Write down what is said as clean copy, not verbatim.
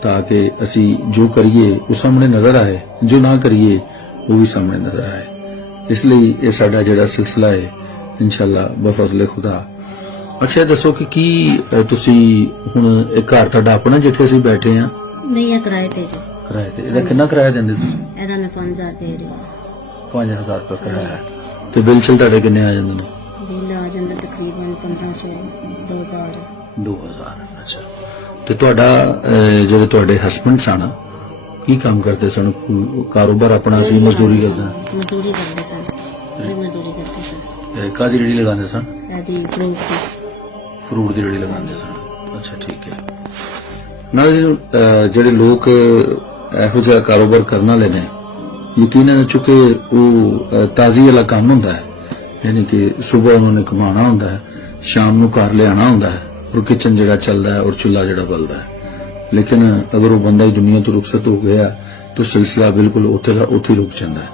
ताकि असी जो करिए वो सामने नजर आए, जो ना करिए वो भी सामने नजर आए। इसलिए ये साडा जिहड़ा सिलसिला है इंशाअल्लाह बफज़ले खुदा। अच्छा दसो कि की तुसी हुण एक घर तुहाडा अपना जिथे असीं बैठे हैं? नहीं है किराए पे जी। किराए ते इहदा किन्ना किराया दिंदे तुसीं? ਇਹਦਾ ਮੈਂ 5000 ਦੇ ਰਹੀ ਹਾਂ। 5000 रुपया किराया है ते बिल चल तुहाडे किन्ने आ जांदे ने? ਬਿੱਲ ਆ ਜਾਂਦਾ ਤਕਰੀਬਨ 1500 2000। 2000। अच्छा ਤੇ ਤੁਹਾਡਾ ਜਿਹੜੇ ਤੁਹਾਡੇ ਹਸਬੰਡ ਸਨ ਕੀ ਕੰਮ ਕਰਦੇ ਸਨ? ਕਾਰੋਬਾਰ ਆਪਣਾ ਸੀ, ਮਜ਼ਦੂਰੀ ਕਰਦੇ? ਮਜ਼ਦੂਰੀ ਕਰਦੇ ਸਨ। ਮਜ਼ਦੂਰੀ ਕਰਦੇ ਸਨ। ਕਾਹਦੀ ਰੇਹੜੀ ਲਗਾਉਂਦੇ ਸਨ? ਇਹਦੀ ਫਰੂਟ ਦੀ ਰੇਹੜੀ ਲਗਾਉਂਦੇ ਸਨ। ਅੱਛਾ ਠੀਕ ਹੈ। ਨਾਲ ਜਿਹੜੇ ਲੋਕ ਇਹੋ ਜਿਹਾ ਕਾਰੋਬਾਰ ਕਰਨ ਵਾਲੇ ਨੇ ਯਕੀਨਨ ਚੁੱਕੇ ਉਹ ਤਾਜ਼ੀ ਵਾਲਾ ਕੰਮ ਹੁੰਦਾ ਹੈ, ਯਾਨੀ ਕਿ ਸਵੇਰ ਉਹਨਾਂ ਨੇ ਕਮਾਉਣਾ ਹੁੰਦਾ ਹੈ, ਸ਼ਾਮ ਨੂੰ ਘਰ ਲਿਆਉਣਾ ਹੁੰਦਾ ਹੈ और किचन जड़ा चलता है और चूल्हा जड़ा बलता है। लेकिन अगर वो बंदा ही दुनिया तो रुखसत हो गया तो सिलसिला बिल्कुल उत्थे रुक जाता है।